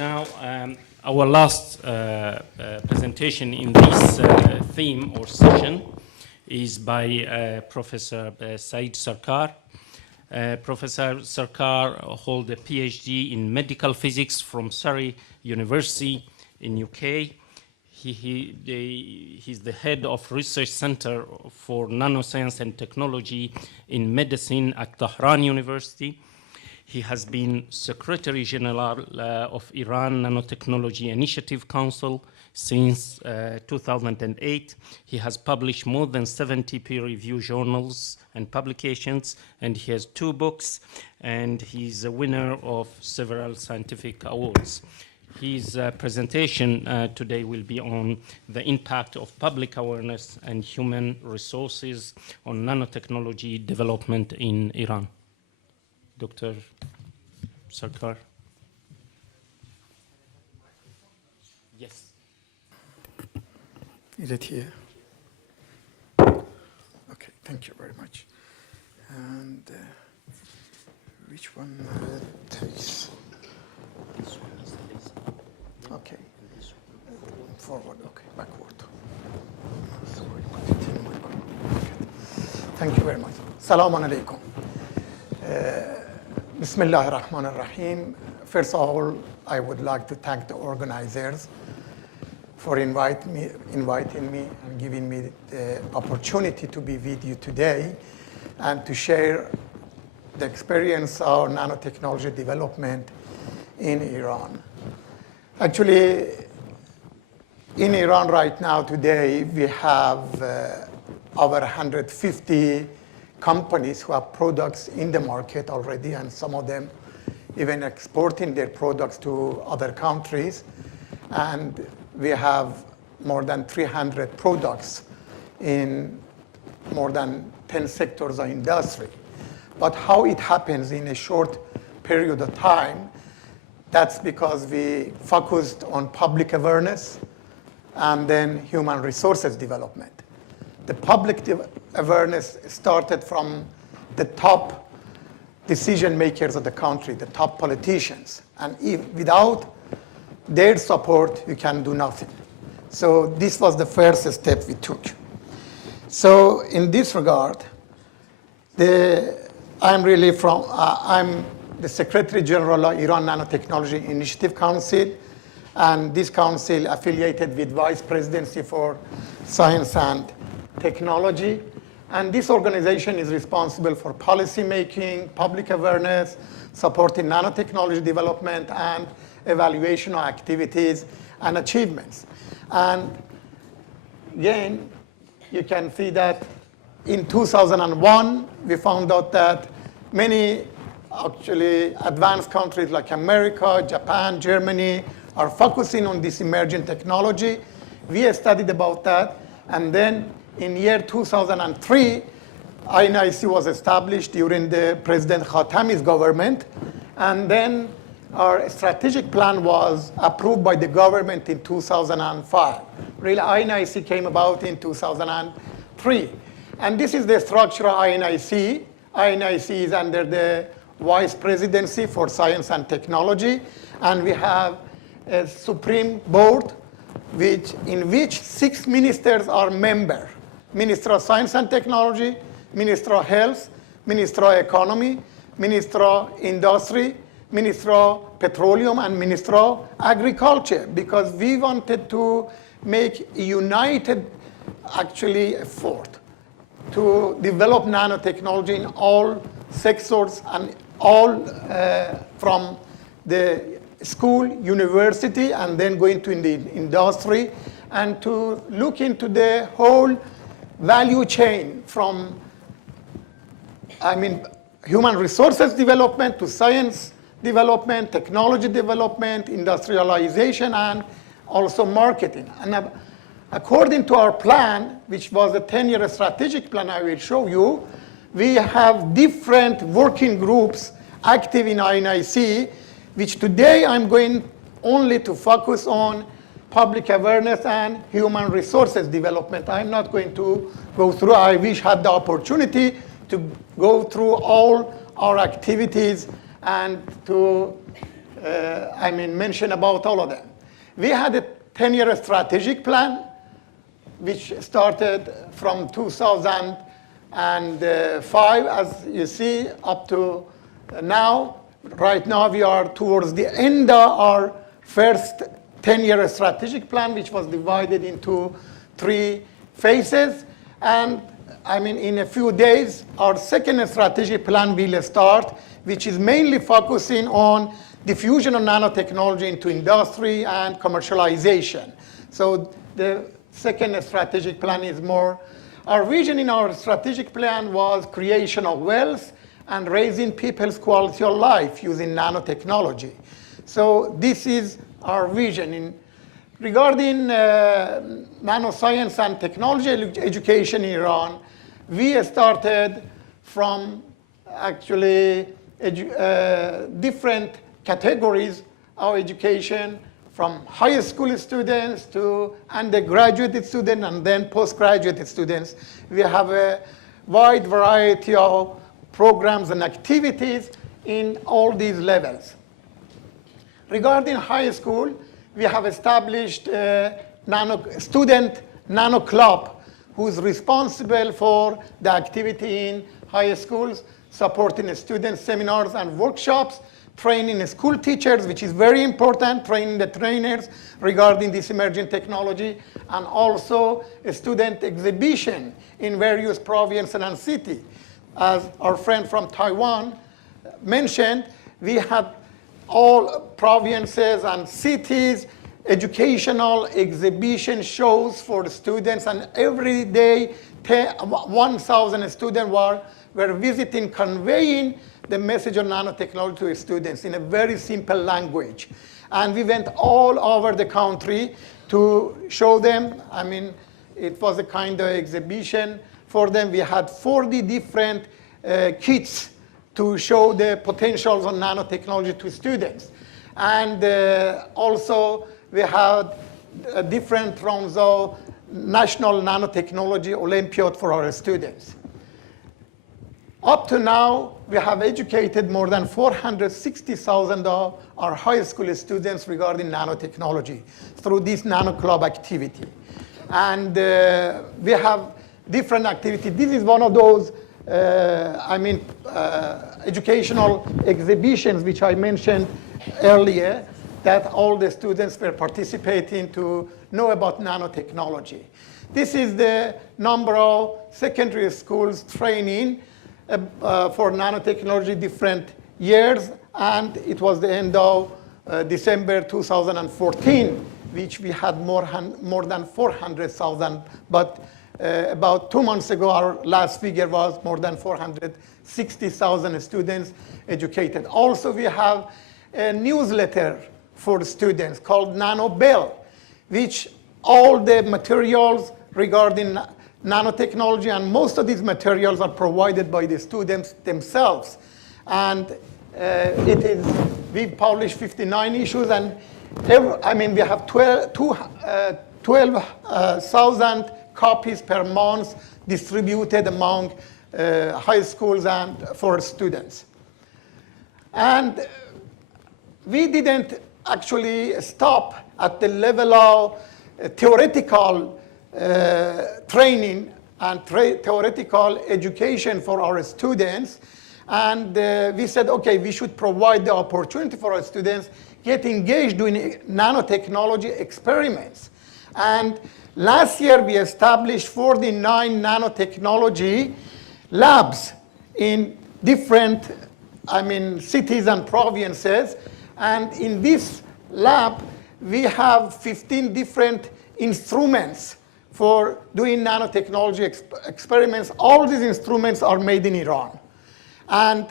Now, our last presentation in this theme or session is by Professor Said Srkar. Professor Srkar holds a PhD in medical physics from Surrey University in UK. He's the head of Research Center for Nanoscience and Technology in Medicine at Tehran University. He has been Secretary General of Iran Nanotechnology Initiative Council since 2008. He has published more than 70 peer-reviewed journals and publications, and he has 2 books, and he's a winner of several scientific awards. His presentation today will be on the impact of public awareness and human resources on nanotechnology development in Iran. Dr. Srkar. Yes. Is it here? Okay, thank you very much. And which one takes? This one is this. Okay. This one. Forward, okay, backward. Sorry, put it in my pocket. Thank you very much. Assalamu alaikum. Bismillah ar-Rahman ar-Rahim. First of all, I would like to thank the organizers for inviting me and giving me the opportunity to be with you today and to share the experience of nanotechnology development in Iran. Actually, in Iran right now today, we have over 150 companies who have products in the market already, and some of them even exporting their products to other countries. And we have more than 300 products in more than 10 sectors of industry. But how it happens in a short period of time, that's because we focused on public awareness and then human resources development. The public awareness started from the top decision makers of the country, the top politicians. And without their support, you can do nothing. So this was the first step we took. So in this regard, I'm the Secretary General of Iran Nanotechnology Initiative Council, and this council affiliated with Vice Presidency for Science and Technology. And this organization is responsible for policy making, public awareness, supporting nanotechnology development, and evaluation of activities and achievements. And again, you can see that in 2001, we found out that many actually advanced countries like America, Japan, Germany are focusing on this emerging technology. We studied about that, and then in year 2003, INIC was established during the President Khatami's government, and then our strategic plan was approved by the government in 2005. Really, INIC came about in 2003. And this is the structure of INIC. INIC is under the Vice Presidency for Science and Technology, and we have a Supreme Board in which 6 ministers are members. Minister of Science and Technology, Minister of Health, Minister of Economy, Minister of Industry, Minister of Petroleum, and Minister of Agriculture, because we wanted to make a united effort to develop nanotechnology in all sectors and all from the school, university, and then going to the industry, and to look into the whole value chain from, human resources development to science development, technology development, industrialization, and also marketing. And according to our plan, which was a 10-year strategic plan I will show you, we have different working groups active in INIC, which today I'm going only to focus on public awareness and human resources development. I'm not going to go through. I wish I had the opportunity to go through all our activities and to mention about all of them. We had a 10-year strategic plan, which started from 2005, as you see, up to now. Right now, we are towards the end of our first 10-year strategic plan, which was divided into 3 phases. And in a few days, our second strategic plan will start, which is mainly focusing on diffusion of nanotechnology into industry and commercialization. So the second strategic plan is more, our vision in our strategic plan was creation of wealth and raising people's quality of life using nanotechnology. So this is our vision. Regarding nanoscience and technology education in Iran, we started from actually different categories of education, from high school students to undergraduate students and then postgraduate students. We have a wide variety of programs and activities in all these levels. Regarding high school, we have established a student nano club who is responsible for the activity in high schools, supporting student seminars and workshops, training school teachers, which is very important, training the trainers regarding this emerging technology, and also a student exhibition in various provinces and cities. As our friend from Taiwan mentioned, we had all provinces and cities educational exhibition shows for the students, and every day 1,000 students were visiting, conveying the message of nanotechnology to students in a very simple language. And we went all over the country to show them. It was a kind of exhibition for them. We had 40 different kits to show the potentials of nanotechnology to students. And also we had different rounds of National Nanotechnology Olympiad for our students. Up to now, we have educated more than 460,000 of our high school students regarding nanotechnology through this Nano Club activity. And we have different activities. This is one of those educational exhibitions which I mentioned earlier, that all the students were participating to know about nanotechnology. This is the number of secondary schools training for nanotechnology different years, and it was the end of December 2014, which we had more than 400,000, but about 2 months ago, our last figure was more than 460,000 students educated. Also, we have a newsletter for students called Nano Bell, which all the materials regarding nanotechnology, and most of these materials are provided by the students themselves. And we publish 59 issues, and we have 12,000 copies per month distributed among high schools and for students. And we didn't actually stop at the level of theoretical training and theoretical education for our students. And we said, okay, we should provide the opportunity for our students get engaged doing nanotechnology experiments. And last year, we established 49 nanotechnology labs in different cities and provinces. And in this lab, we have 15 different instruments for doing nanotechnology experiments. All these instruments are made in Iran. And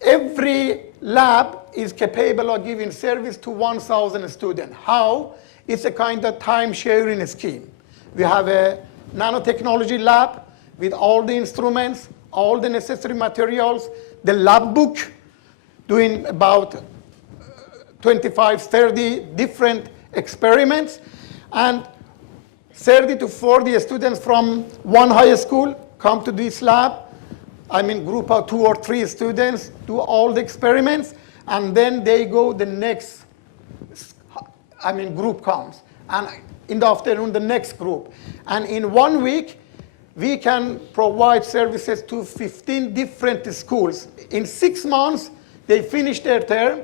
every lab is capable of giving service to 1,000 students. How? It's a kind of time-sharing scheme. We have a nanotechnology lab with all the instruments, all the necessary materials, the lab book, doing about 25, 30 different experiments, and 30 to 40 students from one high school come to this lab. Group of 2 or 3 students do all the experiments, and then they go the next, group comes. And in the afternoon, the next group. And in 1 week, we can provide services to 15 different schools. In 6 months, they finish their term.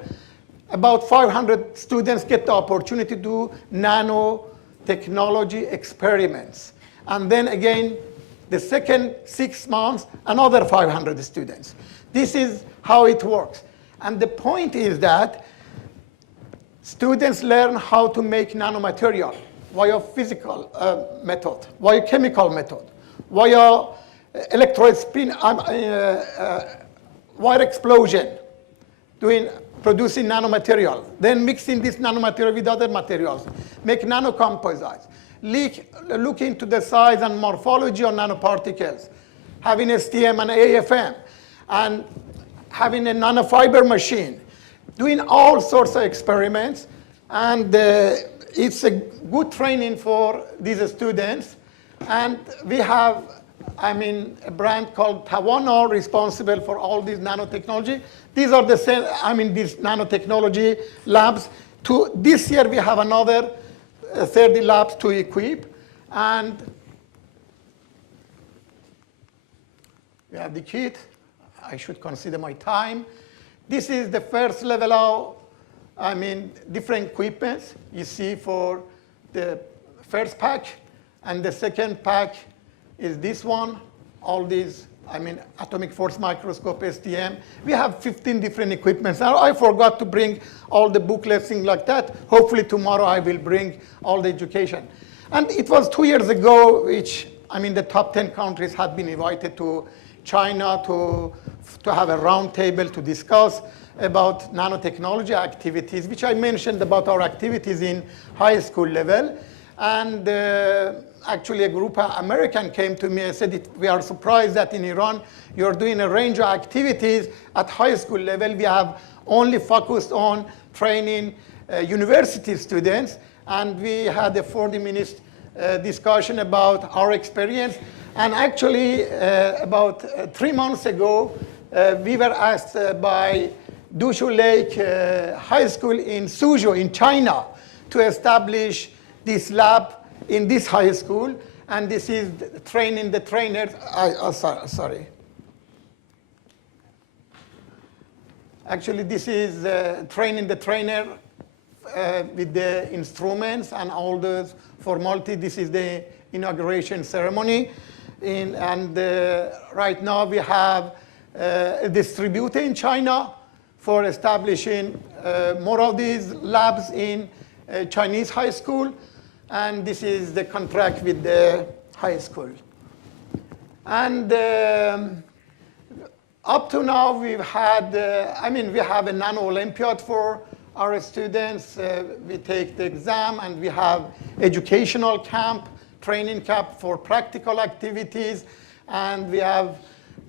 About 500 students get the opportunity to do nanotechnology experiments. And then again, the second 6 months, another 500 students. This is how it works. And the point is that students learn how to make nanomaterial via physical method, via chemical method, via electrode spin, wire explosion, producing nanomaterial, then mixing this nanomaterial with other materials, make nanocomposites, look into the size and morphology of nanoparticles, having STM and AFM, and having a nanofiber machine, doing all sorts of experiments, and it's a good training for these students. And we have, a brand called Tawano responsible for all these nanotechnology. These are the same, these nanotechnology labs. This year we have another 30 labs to equip. And we have the kit. I should consider my time. This is the first level of, different equipments you see for the first pack. And the second pack is this one, all these, atomic force microscope, STM. We have 15 different equipments. Now, I forgot to bring all the booklets, things like that. Hopefully tomorrow I will bring all the education. And it was 2 years ago, which, the top 10 countries had been invited to China to have a round table to discuss about nanotechnology activities, which I mentioned about our activities in high school level. And actually a group of Americans came to me and said, we are surprised that in Iran you're doing a range of activities at high school level. We have only focused on training university students. And we had a 40-minute discussion about our experience. And actually, about 3 months ago, we were asked by Dushu Lake High School in Suzhou in China to establish this lab in this high school. And this is training the trainers. Sorry. Actually, this is training the trainer with the instruments and all those formality. This is the inauguration ceremony. Right now we have a distributor in China for establishing more of these labs in Chinese high school. And this is the contract with the high school. And up to now, we've had, we have a Nano Olympiad for our students. We take the exam, and we have educational camp, training camp for practical activities. And we have,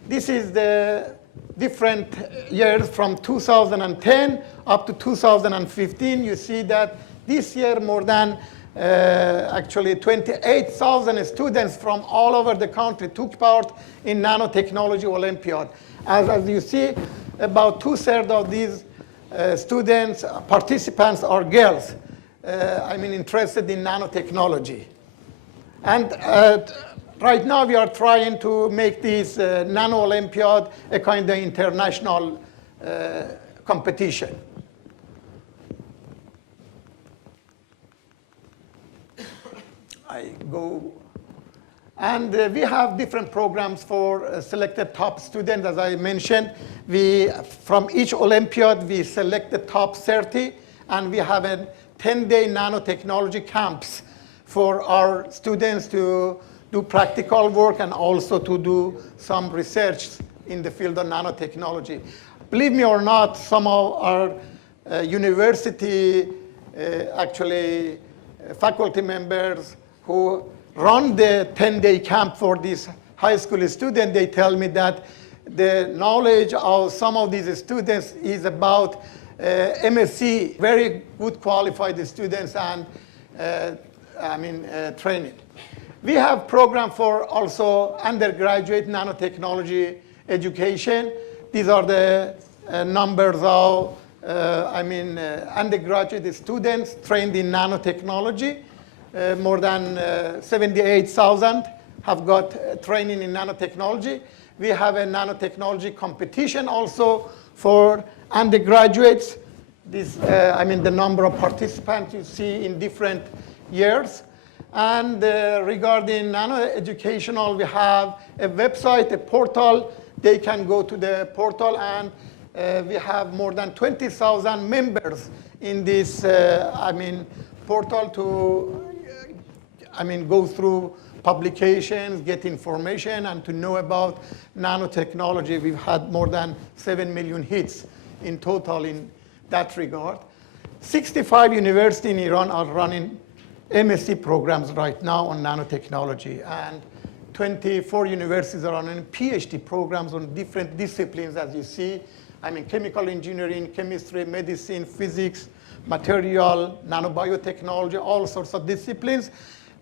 this is the different years from 2010 up to 2015. You see that this year more than actually 28,000 students from all over the country took part in Nanotechnology Olympiad. As you see, about 2/3 of these students, participants are girls, interested in nanotechnology. And right now we are trying to make this Nano Olympiad a kind of international competition. I go. And we have different programs for selected top students. As I mentioned, from each Olympiad, we select the top 30, and we have a 10-day nanotechnology camps for our students to do practical work and also to do some research in the field of nanotechnology. Believe me or not, some of our university, faculty members who run the 10-day camp for these high school students, they tell me that the knowledge of some of these students is about MSc, very good qualified students, and training. We have program for also undergraduate nanotechnology education. These are the numbers of undergraduate students trained in nanotechnology. More than 78,000 have got training in nanotechnology. We have a nanotechnology competition also for undergraduates. This, the number of participants you see in different years. And regarding nano educational, we have a website, a portal. They can go to the portal, and we have more than 20,000 members in this portal to go through publications, get information, and to know about nanotechnology. We've had more than 7 million hits in total in that regard. 65 universities in Iran are running MSc programs right now on nanotechnology, and 24 universities are running PhD programs on different disciplines, as you see. Chemical engineering, chemistry, medicine, physics, material, nanobiotechnology, all sorts of disciplines.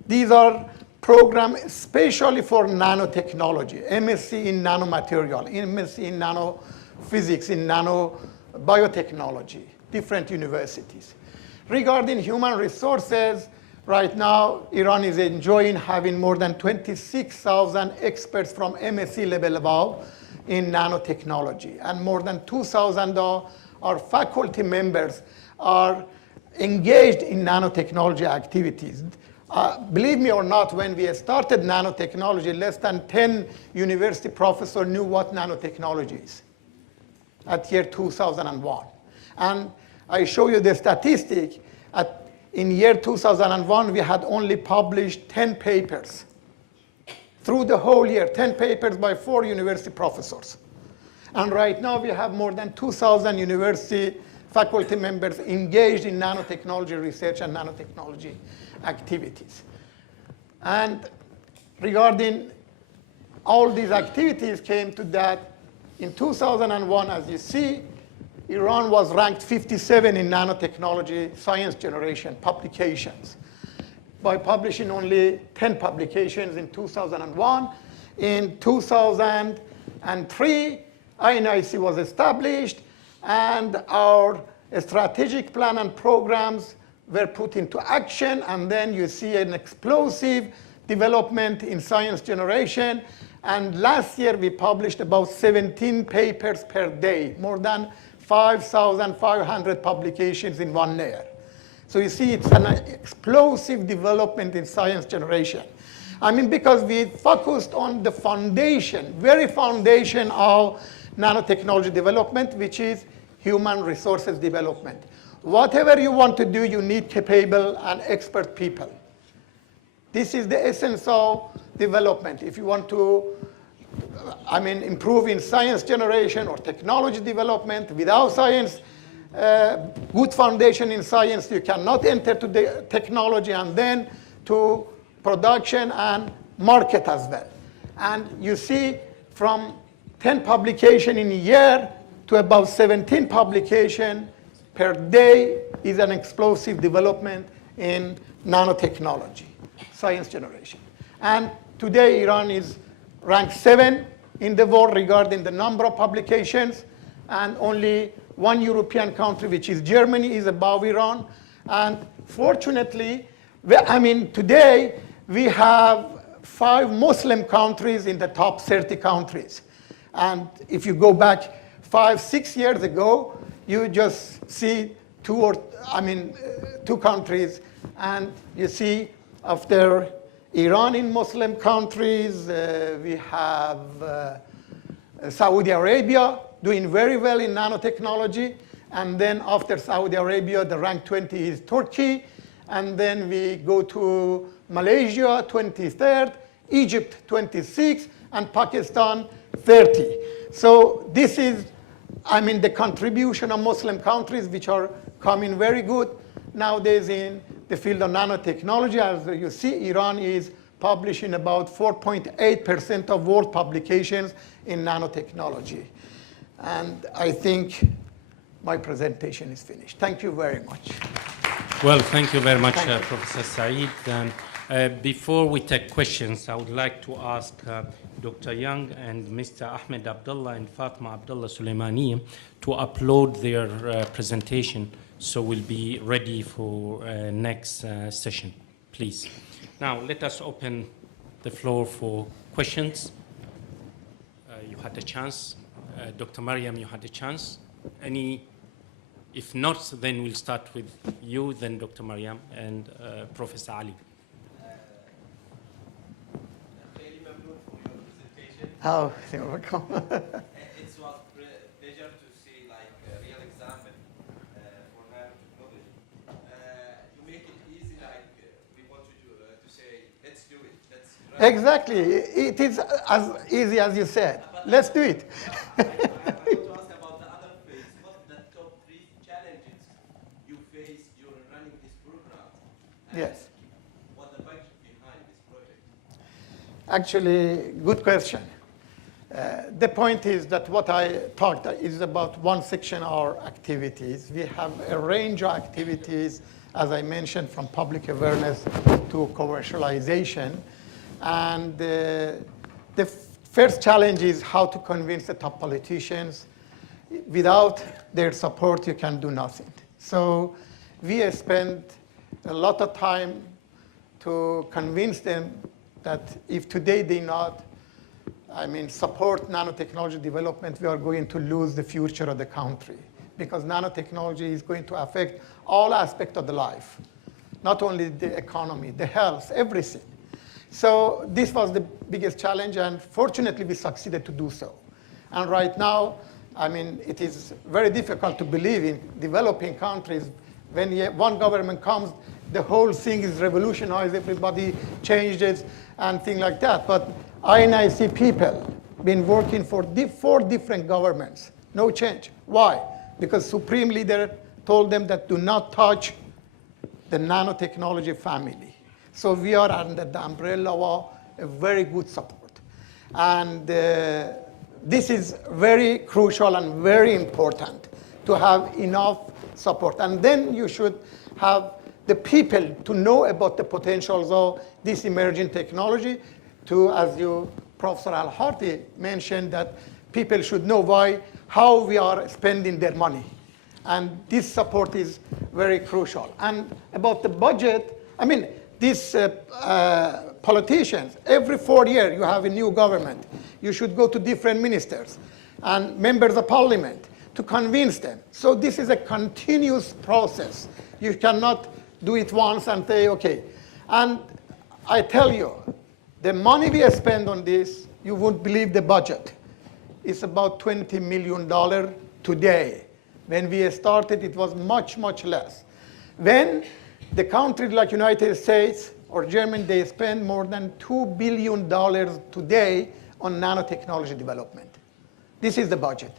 These are programs especially for nanotechnology, MSc in nanomaterial, MSc in nanophysics, in nanobiotechnology, different universities. Regarding human resources, right now, Iran is enjoying having more than 26,000 experts from MSc level above in nanotechnology. And more than 2,000 of our faculty members are engaged in nanotechnology activities. Believe me or not, when we started nanotechnology, less than 10 university professors knew what nanotechnology is at year 2001. And I show you the statistic. In year 2001, we had only published 10 papers. Through the whole year, 10 papers by 4 university professors. And right now, we have more than 2,000 university faculty members engaged in nanotechnology research and nanotechnology activities. And regarding all these activities came to that, in 2001, as you see, Iran was ranked 57 in nanotechnology science generation publications by publishing only 10 publications in 2001. In 2003, INIC was established, and our strategic plan and programs were put into action, and then you see an explosive development in science generation. And last year, we published about 17 papers per day, more than 5,500 publications in 1 year. So you see, it's an explosive development in science generation. Because we focused on the foundation, very foundation of nanotechnology development, which is human resources development. Whatever you want to do, you need capable and expert people. This is the essence of development. If you want to improve in science generation or technology development, without science, good foundation in science, you cannot enter to the technology and then to production and market as well. And you see from 10 publications in a year to about 17 publications per day is an explosive development in nanotechnology, science generation. And today, Iran is ranked 7 in the world regarding the number of publications, and only 1 European country, which is Germany, is above Iran. And fortunately, today we have 5 Muslim countries in the top 30 countries. And if you go back 5-6 years ago, you just see 2 countries, and you see after Iran in Muslim countries, we have Saudi Arabia doing very well in nanotechnology. And then after Saudi Arabia, the rank 20 is Turkey. And then we go to Malaysia, 23rd, Egypt, 26th, and Pakistan, 30. So this is, the contribution of Muslim countries, which are coming very good nowadays in the field of nanotechnology. As you see, Iran is publishing about 4.8% of world publications in nanotechnology. And I think my presentation is finished. Thank you very much. Well, thank you very much, Professor Saeed. And Before we take questions, I would like to ask Dr. Young and Mr. Ahmed Abdullah and Fatma Abdullah Suleimani to upload their presentation, so we'll be ready for next session, please. Now, let us open the floor for questions. You had a chance. Dr. Mariam, you had a chance. If not, then we'll start with you, then Dr. Mariam, and Professor Ali. Oh, you're welcome. It was a pleasure to see like a real example for nanotechnology. You make it easy, like we want you to say, let's do it. Let's try. Exactly. It is as easy as you said. Let's do it. I want to ask about the other phase. What the top 3 challenges you face during running this program? And Yes. what the budget behind this project? Actually, good question. The point is that what I talked is about one section of our activities. We have a range of activities, as I mentioned, from public awareness to commercialization. And the first challenge is how to convince the top politicians. Without their support, you can do nothing. So we spend a lot of time to convince them that if today they not support nanotechnology development, we are going to lose the future of the country, because nanotechnology is going to affect all aspects of the life, not only the economy, the health, everything. So this was the biggest challenge, and fortunately we succeeded to do so. And right now, it is very difficult to believe in developing countries. When one government comes, the whole thing is revolutionized, everybody changes and things like that. But I see people been working for 4 different governments, no change. Why? Because Supreme Leader told them that do not touch the nanotechnology family. So we are under the umbrella of a very good support. And this is very crucial and very important to have enough support. And then you should have the people to know about the potentials of this emerging technology, to, as you, Professor Al-Harti mentioned, that people should know how we are spending their money. And this support is very crucial. And about the budget, these politicians, every 4 years you have a new government. You should go to different ministers and members of parliament to convince them. So this is a continuous process. You cannot do it once and say, okay. And I tell you, the money we spend on this, you won't believe the budget. It's about $20 million today. When we started, it was much, much less. When the countries like United States or Germany, they spend more than $2 billion today on nanotechnology development. This is the budget.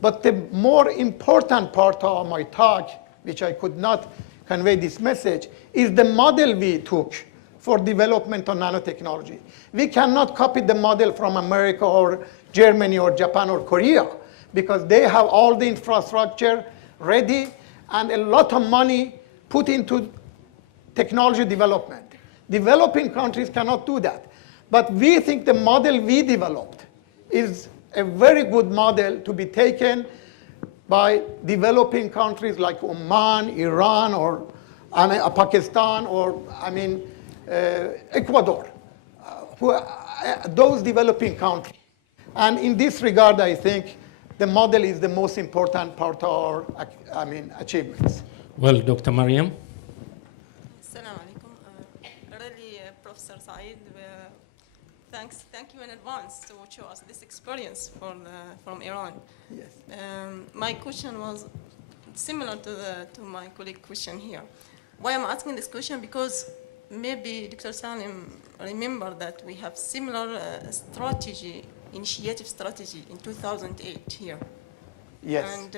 But the more important part of my talk, which I could not convey this message, is the model we took for development of nanotechnology. We cannot copy the model from America or Germany or Japan or Korea, because they have all the infrastructure ready and a lot of money put into technology development. Developing countries cannot do that. But we think the model we developed is a very good model to be taken by developing countries like Oman, Iran, or Pakistan, or Ecuador, those developing countries. And in this regard, I think the model is the most important part of our achievements. Well, Dr. Mariam. Assalamu alaikum. Really, Professor Saeed, thank you in advance to show us this experience from Iran. Yes. My question was similar to my colleague question here. Why I'm asking this question? Because maybe Dr. Salim remember that we have similar initiative strategy in 2008 here. Yes. And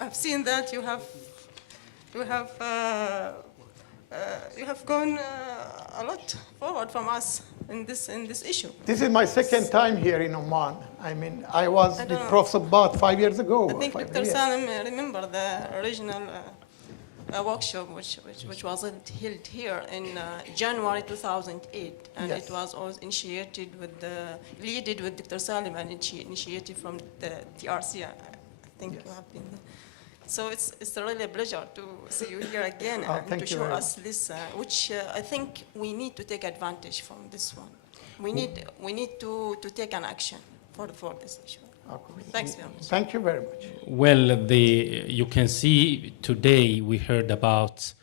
I've seen that you have gone a lot forward from us in this issue. This is my second time here in Oman. I was with Professor Bhatt 5 years ago. I think Dr. Salim remember the original a workshop which was held here in January 2008, and Yes. it was also initiated with leaded with Dr. Salim, and initiated from the TRC. I think you Yes. have been there. So it's really a pleasure to see you here again Oh, and thank to you show very us this, which I think we need to take advantage from this one. We need to take an action for this issue. Okay. Thanks very much. Thank you very much. Well, you can see today we heard about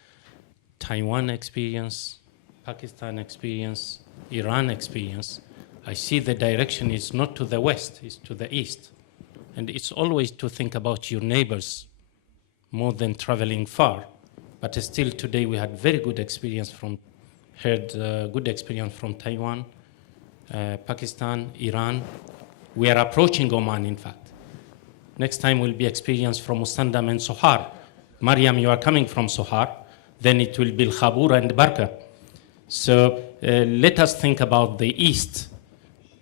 Taiwan experience, Pakistan experience, Iran experience. I see the direction is not to the west, it's to the east. And it's always to think about your neighbors more than traveling far. But still today we had very good experience good experience from Taiwan, Pakistan, Iran. We are approaching Oman, in fact. Next time will be experience from Musandam and Sohar. Mariam, you are coming from Sohar. Then it will be Al-Khabura and Barka. So let us think about the East,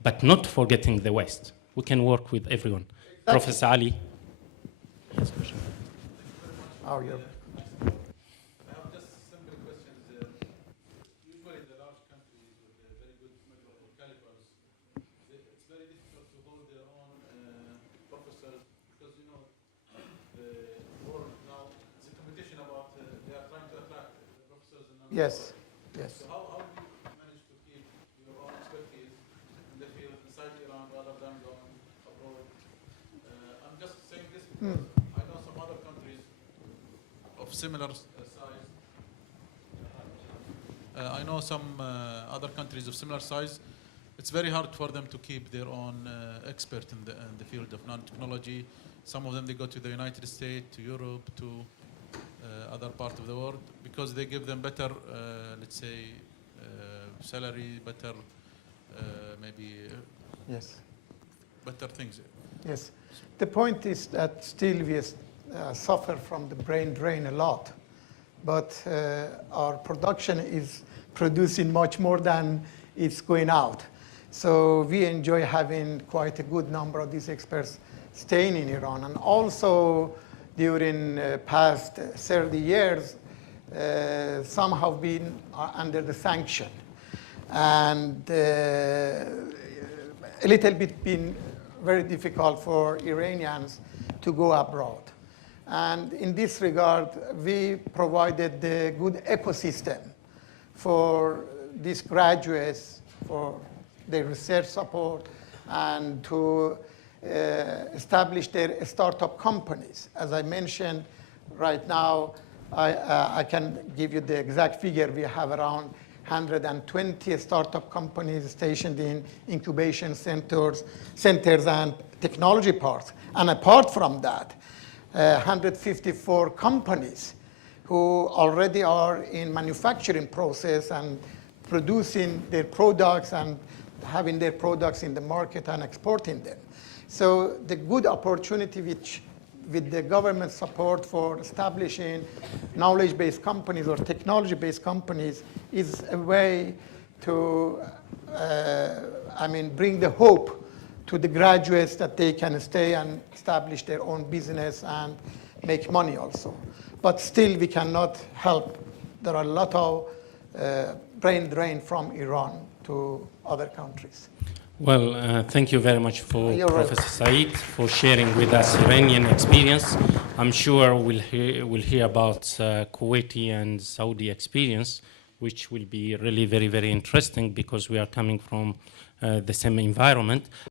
but not forgetting the West. We can work with everyone. Professor Ali. Yes, question. Oh, you're I have just simple questions. Usually the large countries with very good medical calibers, it's very difficult to hold their own professors because, you know, the world now, it's a competition about, they are trying to attract professors. yes, yes. So how do you manage to keep your own expertise in the field inside Iran rather than going abroad? I'm just saying this because I know some other countries of similar size. I know some other countries of similar size. It's very hard for them to keep their own expert in the field of nanotechnology. Some of them, they go to the United States, to Europe, to other part of the world because they give them better, let's say, salary, better, maybe Yes. better things. Yes. The point is that still we suffer from the brain drain a lot, but our production is producing much more than it's going out. So we enjoy having quite a good number of these experts staying in Iran. And also during past 30 years, some have been under the sanction. And a little bit been very difficult for Iranians to go abroad. And in this regard, we provided the good ecosystem for these graduates, for their research support, and to establish their startup companies. As I mentioned, right now, I can give you the exact figure. We have around 120 startup companies stationed in incubation centers and technology parks. And apart from that, 154 companies who already are in manufacturing process and producing their products and having their products in the market and exporting them. So the good opportunity with the government support for establishing knowledge-based companies or technology-based companies is a way to, bring the hope to the graduates that they can stay and establish their own business and make money also. But still, we cannot help. There are a lot of brain drain from Iran to other countries. Well, thank you very much for You're Professor Said for sharing with us Iranian experience. I'm sure we'll hear about Kuwaiti and Saudi experience, which will be really very, very interesting because we are coming from the same environment.